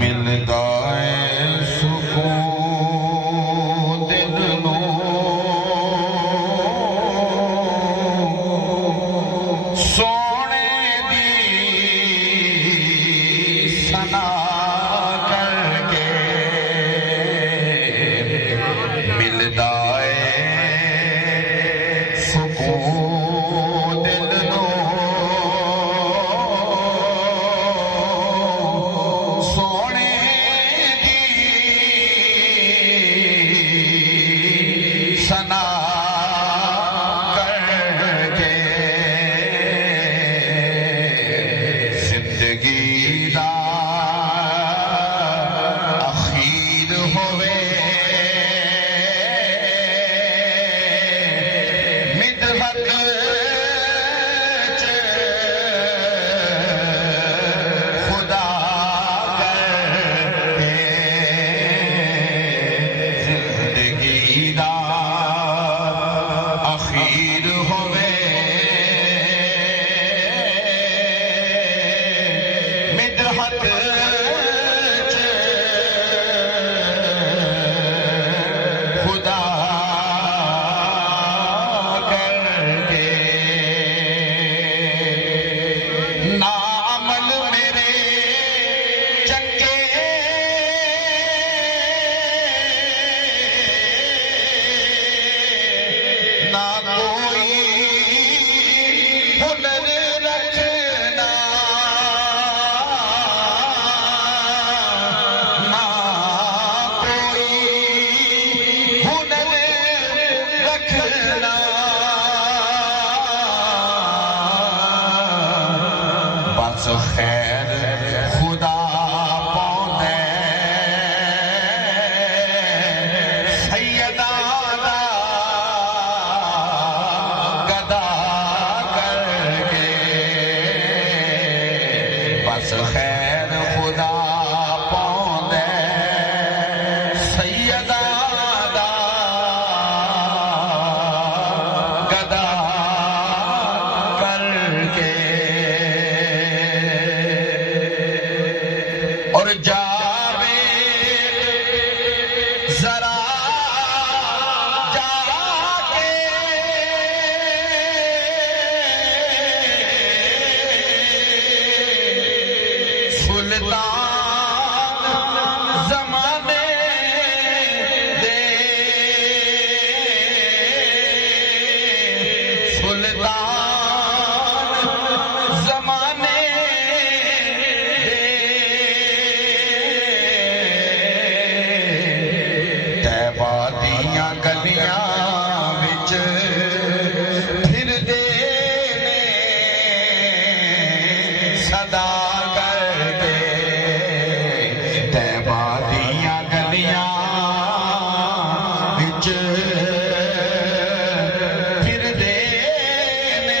मिलदा है सुकून दिल नू सोने दी सना करके मिलदा है सुकून दिल नू सोने दी सना करके जिंदगी दा अखीर होवे मिदहत च खुदा करके जिंदगी दा अखीर होवे मिदहत च खुदा करके ना अमल मेरे चंगे ना कोई हुनर रखना ना कोई हुनर रखना बस खैर खुदा पाउंदे सैयदा दा गदा करके बस खैर खुदा पाउंदे सैयदा दा गदा करके और जावे जरा जाके सुल्तान जमाने दे सुल्तान जमाने तैबा दियां गलियां विच फिरदे ने सदा करके तैबा दियां गलियां विच फिरदे ने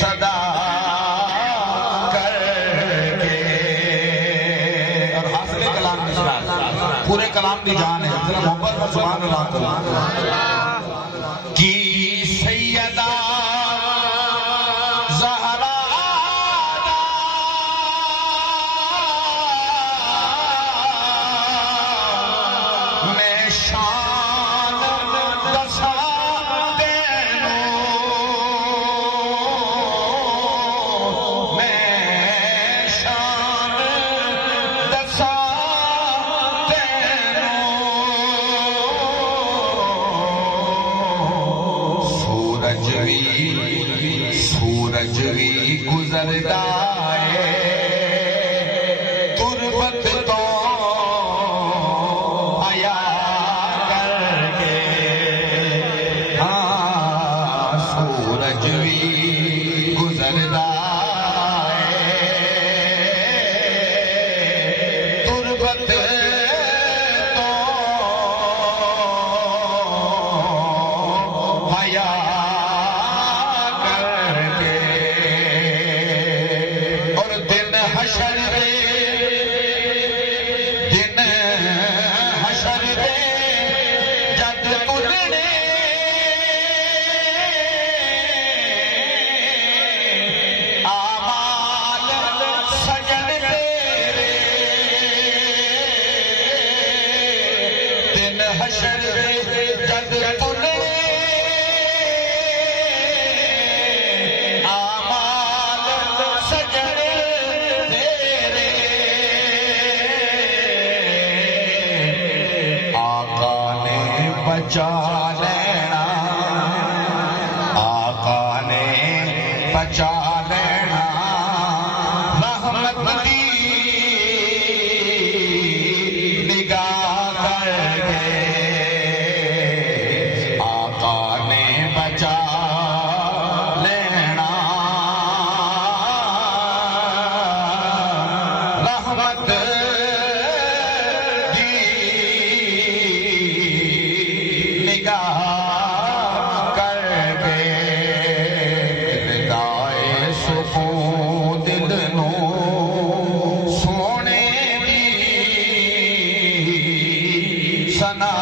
सदा करके और हासिल कलाम की शान पूरे कलाम की जान है जरा मोहब्बत में सुभान अल्लाह करो कि सैयदा ज़हरा मैं शान दसा तेनू मैं शान दसा तेनू सूरज भी गुजरदा है तुरबत तो आया करके हाँ सूरज भी गुजरदा है तुरबत तो आया और दिन हशर दे जद तुरने आमाल सज बचा लेना, आका ने बचा लेना, रहमत दी निगाह करके आका ने बचा लेना, रहमत दी निगाह करके दाए सुकून दिल नू सोने दी सना